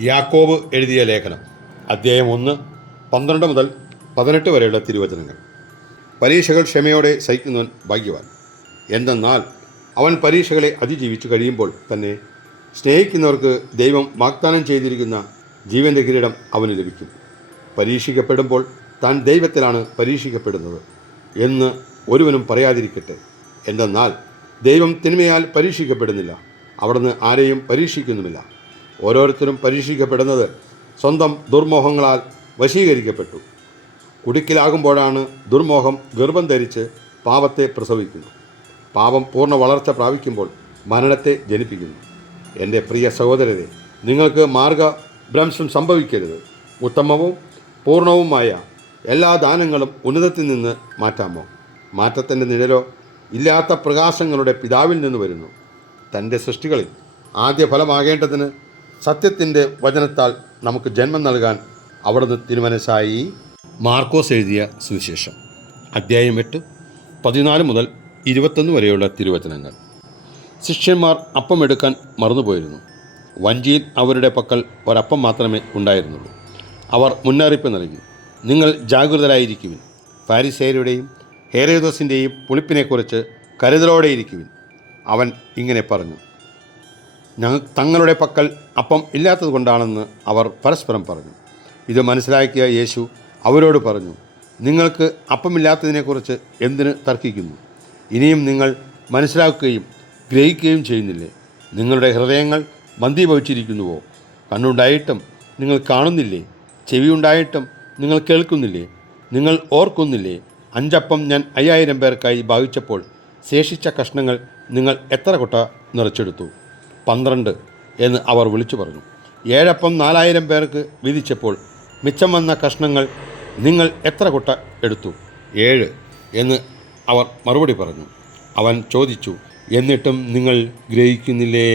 യാക്കോബ് എഴുതിയ ലേഖനം അദ്ധ്യായം 1, 12 മുതൽ 18 വരെയുള്ള തിരുവചനങ്ങൾ. പരീക്ഷകൾ ക്ഷമയോടെ സഹിക്കുന്നവൻ ഭാഗ്യവാൻ. എന്തെന്നാൽ അവൻ പരീക്ഷകളെ അതിജീവിച്ചു കഴിയുമ്പോൾ തന്നെ സ്നേഹിക്കുന്നവർക്ക് ദൈവം വാഗ്ദാനം ചെയ്തിരിക്കുന്ന ജീവൻ്റെ കിരീടം അവന് ലഭിക്കും. പരീക്ഷിക്കപ്പെടുമ്പോൾ താൻ ദൈവത്തിലാണ് പരീക്ഷിക്കപ്പെടുന്നത് എന്ന് ഒരുവനും പറയാതിരിക്കട്ടെ. എന്തെന്നാൽ ദൈവം തിന്മയാൽ പരീക്ഷിക്കപ്പെടുന്നില്ല, അവിടുന്ന് ആരെയും പരീക്ഷിക്കുന്നുമില്ല. ഓരോരുത്തരും പരീക്ഷിക്കപ്പെടുന്നത് സ്വന്തം ദുർമോഹങ്ങളാൽ വശീകരിക്കപ്പെട്ടു. കുടുക്കിലാകുമ്പോഴാണ് ദുർമോഹം ഗർഭം ധരിച്ച് പാപത്തെ പ്രസവിക്കുന്നു. പാപം പൂർണ്ണ വളർച്ച പ്രാപിക്കുമ്പോൾ മരണത്തെ ജനിപ്പിക്കുന്നു. എൻ്റെ പ്രിയ സഹോദരരെ, നിങ്ങൾക്ക് മാർഗഭ്രംശം സംഭവിക്കരുത്. ഉത്തമവും പൂർണ്ണവുമായ എല്ലാ ദാനങ്ങളും ഉന്നതത്തിൽ നിന്ന് മാറ്റാമോ? മാറ്റത്തിൻ്റെ നിഴലോ ഇല്ലാത്ത പ്രകാശങ്ങളുടെ പിതാവിൽ നിന്ന് വരുന്നു. തൻ്റെ സൃഷ്ടികളിൽ ആദ്യ ഫലമാകേണ്ടതിന് സത്യത്തിൻ്റെ വചനത്താൽ നമുക്ക് ജന്മം നൽകാൻ അവിടുന്ന് തിരുമനസ്സായി. മാർക്കോസ് എഴുതിയ സുവിശേഷം അദ്ധ്യായം 8, 14 മുതൽ 21 വരെയുള്ള തിരുവചനങ്ങൾ. ശിഷ്യന്മാർ അപ്പം എടുക്കാൻ മറന്നുപോയിരുന്നു. വഞ്ചിയിൽ അവരുടെ പക്കൽ ഒരപ്പം മാത്രമേ ഉണ്ടായിരുന്നുള്ളൂ. അവർ മുന്നറിയിപ്പ് നൽകി, നിങ്ങൾ ജാഗൃതരായിരിക്കുവിൻ. ഫാരിസേയരുടെയും ഹേരോദോസിൻ്റെയും പുളിപ്പിനെക്കുറിച്ച് കരുതലോടെയിരിക്കുവിൻ. അവൻ ഇങ്ങനെ പറഞ്ഞു, തങ്ങളുടെ പക്കൽ അപ്പം ഇല്ലാത്തത് കൊണ്ടാണെന്ന് അവർ പരസ്പരം പറഞ്ഞു. ഇത് മനസ്സിലാക്കിയ യേശു അവരോട് പറഞ്ഞു, നിങ്ങൾക്ക് അപ്പമില്ലാത്തതിനെക്കുറിച്ച് എന്തിന് തർക്കിക്കുന്നു? ഇനിയും നിങ്ങൾ മനസ്സിലാക്കുകയും ഗ്രഹിക്കുകയും ചെയ്യുന്നില്ലേ? നിങ്ങളുടെ ഹൃദയങ്ങൾ മന്ദീഭവിച്ചിരിക്കുന്നുവോ? കണ്ണുണ്ടായിട്ടും നിങ്ങൾ കാണുന്നില്ലേ? ചെവിയുണ്ടായിട്ടും നിങ്ങൾ കേൾക്കുന്നില്ലേ? നിങ്ങൾ ഓർക്കുന്നില്ലേ? 5 അപ്പം ഞാൻ 5000 പേർക്കായി ഭാവിച്ചപ്പോൾ ശേഷിച്ച കഷ്ണങ്ങൾ നിങ്ങൾ എത്ര കൊട്ട നിറച്ചെടുത്തു? 12 എന്ന് അവർ വിളിച്ചു പറഞ്ഞു. 7 അപ്പം 4000 പേർക്ക് വീതിച്ചപ്പോൾ മിച്ചം വന്ന കഷ്ണങ്ങൾ നിങ്ങൾ എത്ര കൊട്ട എടുത്തു? 7 എന്ന് അവർ മറുപടി പറഞ്ഞു. അവൻ ചോദിച്ചു, എന്നിട്ടും നിങ്ങൾ ഗ്രഹിക്കുന്നില്ലേ?